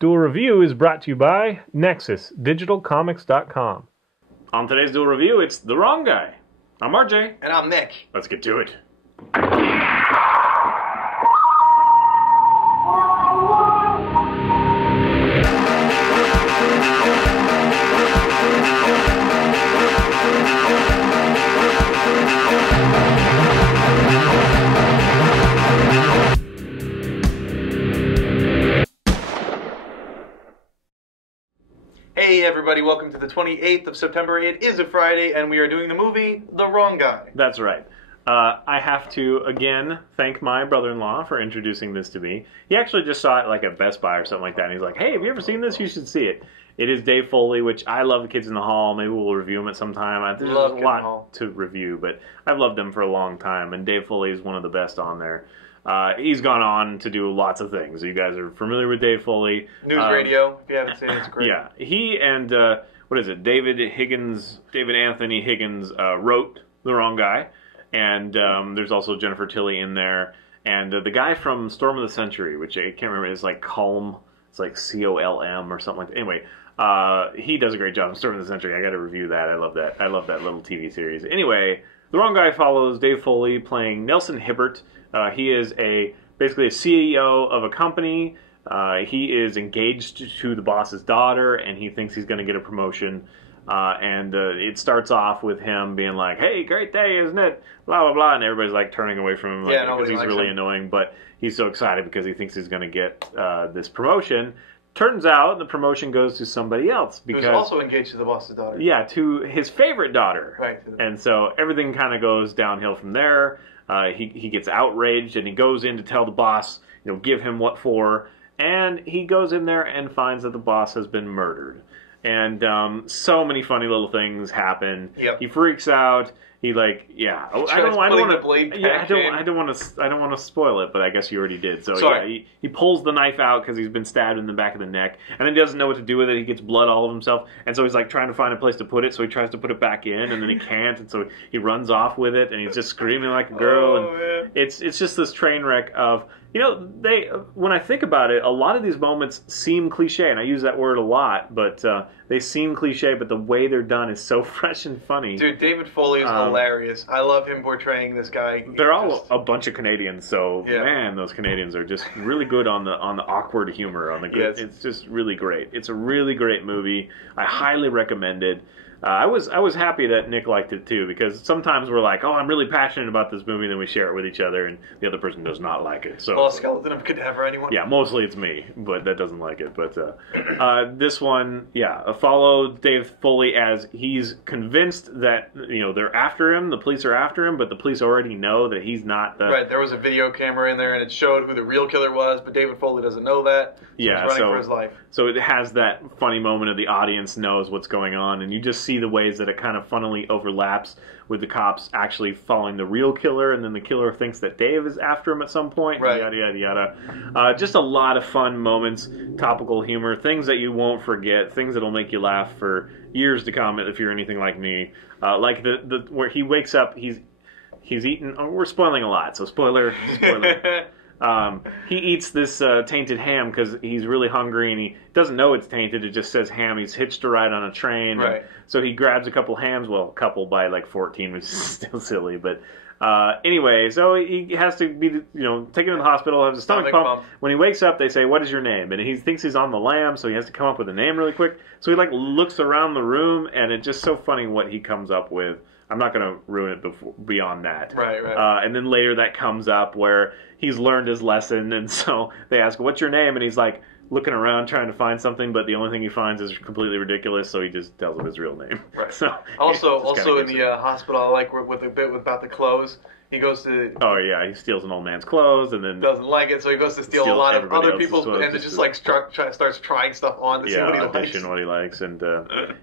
Duel Review is brought to you by NexusDigitalComics.com. On today's Duel Review, it's The Wrong Guy. I'm RJ. And I'm Nick. Let's get to it. Hey everybody, welcome to the 28th of September. It is a Friday, and we are doing the movie The Wrong Guy. That's right. I have to, again, thank my brother-in-law for introducing this to me. He actually just saw it like at Best Buy or something like that, and he's like, hey, have you ever seen this? You should see it. It is Dave Foley, which I love. The Kids in the Hall. Maybe we'll review him at some time. There's a lot to review, but I've loved him for a long time, and Dave Foley is one of the best on there. He's gone on to do lots of things. You guys are familiar with Dave Foley. News radio, if you haven't seen it, it's great. Yeah, he and, David Anthony Higgins wrote The Wrong Guy, and there's also Jennifer Tilly in there, and the guy from Storm of the Century, which I can't remember, is like Colm, it's like C-O-L-M or something like that. Anyway, he does a great job in Storm of the Century. I got to review that. I love that little TV series. Anyway, The Wrong Guy follows Dave Foley playing Nelson Hibbert. He is basically a CEO of a company. He is engaged to the boss's daughter, and he thinks he's going to get a promotion. It starts off with him being like, "Hey, great day, isn't it?" Blah blah blah, and everybody's like turning away from him because he's really annoying. But he's so excited because he thinks he's going to get this promotion. Turns out the promotion goes to somebody else because who's also engaged to the boss's daughter. Yeah, to his favorite daughter. Right. And so everything kind of goes downhill from there. He gets outraged, and he goes in to tell the boss, give him what for. And he goes in there and finds that the boss has been murdered. And so many funny little things happen. Yep. He freaks out. He I don't want to spoil it, but I guess you already did. So yeah, he pulls the knife out because he's been stabbed in the back of the neck, and then he doesn't know what to do with it. He gets blood all over himself, and so he's like trying to find a place to put it. So he tries to put it back in, and then he can't, and so he runs off with it, and he's just screaming like a girl. Man. It's just this train wreck of. When I think about it, a lot of these moments seem cliche, and I use that word a lot, but they seem cliche, but the way they're done is so fresh and funny. Dude, David Foley is hilarious. I love him portraying this guy. They're all a bunch of Canadians, so man, those Canadians are just really good on the awkward humor, on the good. Yes. It's just really great. It's a really great movie. I highly recommend it. I was happy that Nick liked it too, because sometimes we're like, oh, I'm really passionate about this movie, and then we share it with each other, and the other person does not like it. So, well, Skeleton of Cadaver, anyone? Yeah, mostly it's me, but that doesn't like it. But this one, follow Dave Foley as he's convinced that they're after him, the police are after him, but the police already know that he's not the... Right, there was a video camera in there, and it showed who the real killer was, but David Foley doesn't know that, so he's running for his life. So it has that funny moment of the audience knows what's going on, and you just see the ways that it kind of funnily overlaps with the cops actually following the real killer, and then the killer thinks that Dave is after him at some point, right. Yada, yada, yada. Just a lot of fun moments, topical humor, things that you won't forget, things that'll make you laugh for years to come if you're anything like me. Like where he wakes up, he's eaten... Oh, we're spoiling a lot, so spoiler. He eats this tainted ham because he's really hungry, and he doesn't know it's tainted. It just says ham. He's hitched a ride on a train. Right. So he grabs a couple hams. Well, a couple by like 14, which is still silly. But anyway, so he has to be, taken to the hospital, has a stomach pump. When he wakes up, they say, "What is your name?" And he thinks he's on the lam, so he has to come up with a name really quick. So he looks around the room, and it's just so funny what he comes up with. I'm not going to ruin it beyond that. Right. And then later that comes up where he's learned his lesson, and so they ask, "What's your name?" And he's like looking around trying to find something, but the only thing he finds is completely ridiculous, so he just tells them his real name. Right. So also in the hospital, I like with a bit about the clothes. He goes to... Oh, yeah, he steals an old man's clothes, and then... Doesn't like it, so he goes to steal a lot of other people's... And then just starts trying stuff on to see what he likes. Audition what he likes. And,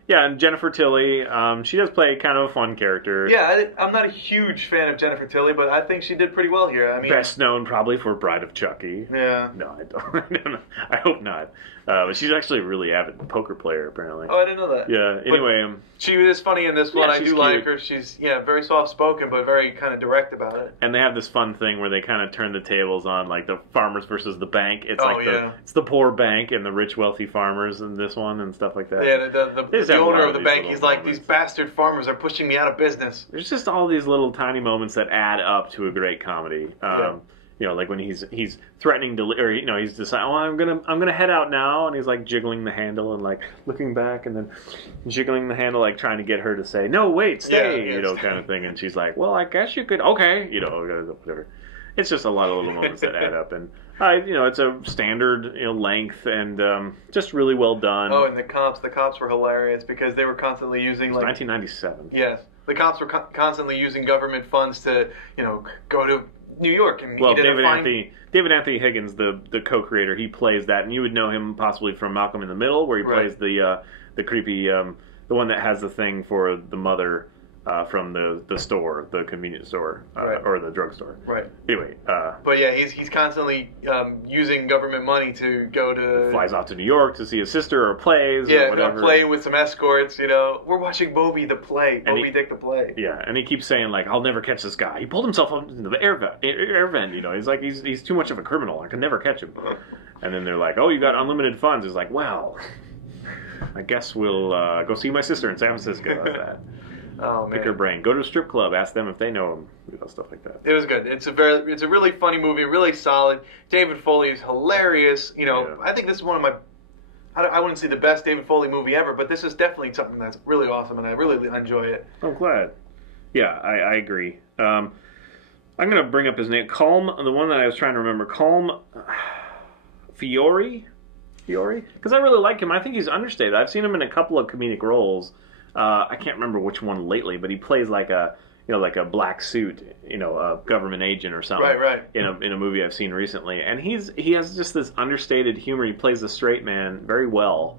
and Jennifer Tilly, she does play kind of a fun character. Yeah, I'm not a huge fan of Jennifer Tilly, but I think she did pretty well here. I mean... Best known probably for Bride of Chucky. Yeah. No, I don't. I hope not. But she's actually a really avid poker player, apparently. Oh, I didn't know that. Yeah, anyway... she is funny in this one. I do like her. She's, very soft-spoken, but very kind of direct about it. And they have this fun thing where they kind of turn the tables on, like the farmers versus the bank. It's it's the poor bank and the rich, wealthy farmers in this one and stuff like that. Yeah, the owner of the bank, he's like, these bastard farmers are pushing me out of business. There's just all these little tiny moments that add up to a great comedy. You know, like when he's threatening to, or you know, he's deciding, oh, I'm gonna head out now, and he's like jiggling the handle and like looking back and then jiggling the handle, like trying to get her to say, no, wait, stay, you know, kind of thing. And she's like, well, I guess you could, okay, you know, whatever. It's just a lot of little moments that add up, and you know, it's a standard, you know, length and just really well done. Oh, and the cops were hilarious because they were constantly using like 1997. Yes, the cops were constantly using government funds to, you know, go to New York and David Anthony Higgins, the co-creator, he plays that, and you would know him possibly from Malcolm in the Middle, where he plays the creepy the one that has the thing for the mother from the store, the convenience store, or the drugstore. Right. Anyway. But yeah, he's constantly using government money to go to... Flies off to New York to see his sister or plays or whatever. Yeah, playing with some escorts, you know. We're watching Moby the play. Moby Dick the play. Yeah, and he keeps saying, like, I'll never catch this guy. He pulled himself up into the air vent, you know. He's like, he's too much of a criminal. I can never catch him. And then they're like, oh, you got unlimited funds. He's like, well, I guess we'll go see my sister in San Francisco. Like that. Oh, man. Pick her brain. Go to a strip club. Ask them if they know him. You know, stuff like that. It was good. It's a really funny movie. Really solid. David Foley is hilarious. You know, I think this is one of my... I wouldn't say the best David Foley movie ever, but this is definitely something that's really awesome, and I really enjoy it. I'm glad. Yeah, I agree. I'm going to bring up his name. Calm, the one that I was trying to remember. Calm Fiore? Because I really like him. I think he's understated. I've seen him in a couple of comedic roles. I can't remember which one lately, but he plays like a black suit, you know, a government agent or something. Right. In a movie I've seen recently, and he has just this understated humor. He plays the straight man very well.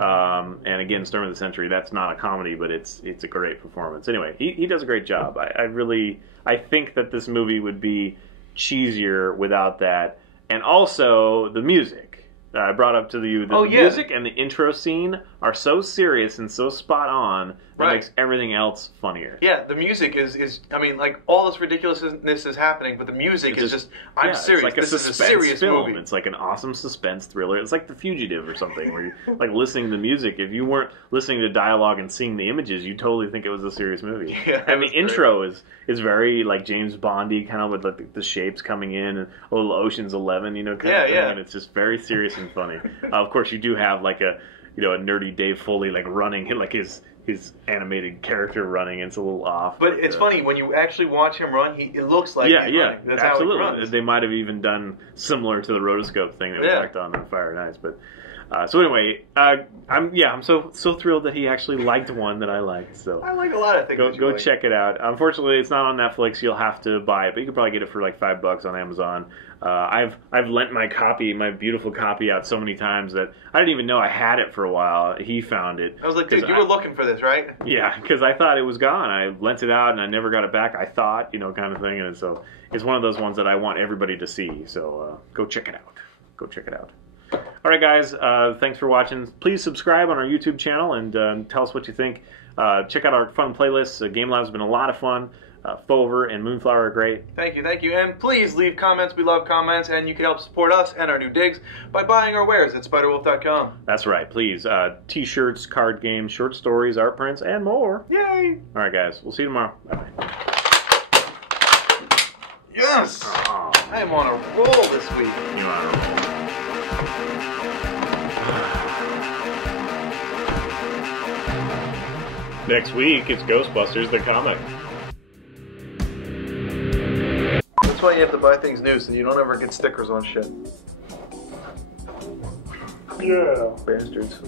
And again, Storm of the Century, that's not a comedy, but it's a great performance. Anyway, he does a great job. I think that this movie would be cheesier without that, and also the music. I brought up to you the music and the intro scene are so serious and so spot on that makes everything else funnier. Yeah, the music is I mean, like, all this ridiculousness is happening, but the music is just, I'm serious. It's like this is a serious film. movie. It's like an awesome suspense thriller. It's like The Fugitive or something, where you're like listening to the music. If you weren't listening to dialogue and seeing the images, you totally think it was a serious movie. Yeah, and the intro is very like James Bondy, kind of with like the shapes coming in and a little Ocean's 11, you know, kind of thing. And it's just very serious and funny. Of course, you do have like a nerdy Dave Foley like running, like his animated character running. It's a little off. But it's funny when you actually watch him run. It looks like he's running. That's absolutely. How he runs. They might have even done similar to the rotoscope thing that we worked on Fire and Ice. But so anyway, I'm so thrilled that he actually liked one that I liked. So I like a lot of things. Go check it out. Unfortunately, it's not on Netflix. You'll have to buy it, but you can probably get it for like $5 on Amazon. I've lent my beautiful copy out so many times that I didn't even know I had it for a while. He found it. I was like, dude, you were looking for this, right? Yeah, because I thought it was gone. I lent it out and I never got it back. I thought, you know, kind of thing. And so it's one of those ones that I want everybody to see. So go check it out. Go check it out. All right, guys. Thanks for watching. Please subscribe on our YouTube channel and tell us what you think. Check out our fun playlists. Game Lab's been a lot of fun. Fover and Moonflower are great. Thank you. And please leave comments. We love comments, and you can help support us and our new digs by buying our wares at spiderwolf.com. That's right. Please. T-shirts, card games, short stories, art prints, and more. Yay! All right, guys. We'll see you tomorrow. Bye-bye. Yes! Oh. I am on a roll this week. You're on a roll. Next week, it's Ghostbusters, the comic. That's why you have to buy things new, so you don't ever get stickers on shit. Yeah. Bastards.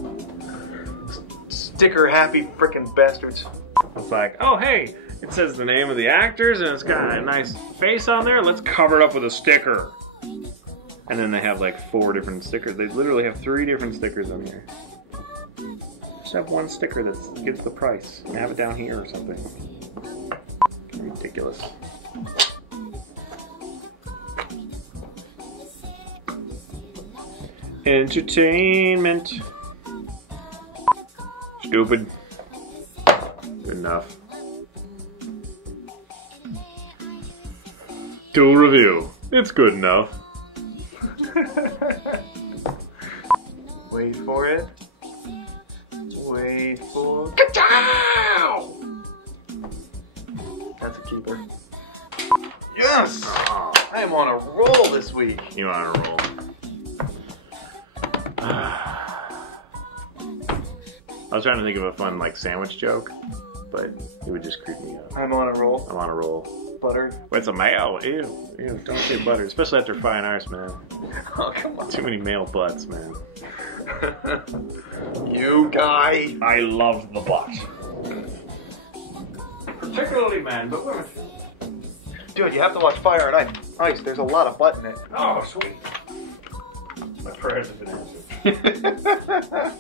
Sticker happy frickin' bastards. It's like, oh, hey, it says the name of the actors, and it's got a nice face on there. Let's cover it up with a sticker. And then they have like 4 different stickers. They literally have 3 different stickers on here. Just have one sticker that gives the price. And have it down here or something. Ridiculous. Entertainment. Stupid. Good enough. Duel review. It's good enough. Wait for it. Wait for... Ka-chow! That's a keeper. Yes! Oh, I am on a roll this week. you on a roll. I was trying to think of a fun like sandwich joke, but it would just creep me out. I'm on a roll. I'm on a roll. Butter. Wait, it's a male. Ew, ew, don't say butter, especially after fine arts, man. Oh, come on. Too many male butts, man. You guy. I love the butt. Particularly men, but women. Dude, you have to watch Fire and Ice. There's a lot of butt in it. Oh, sweet. My prayers have been answered.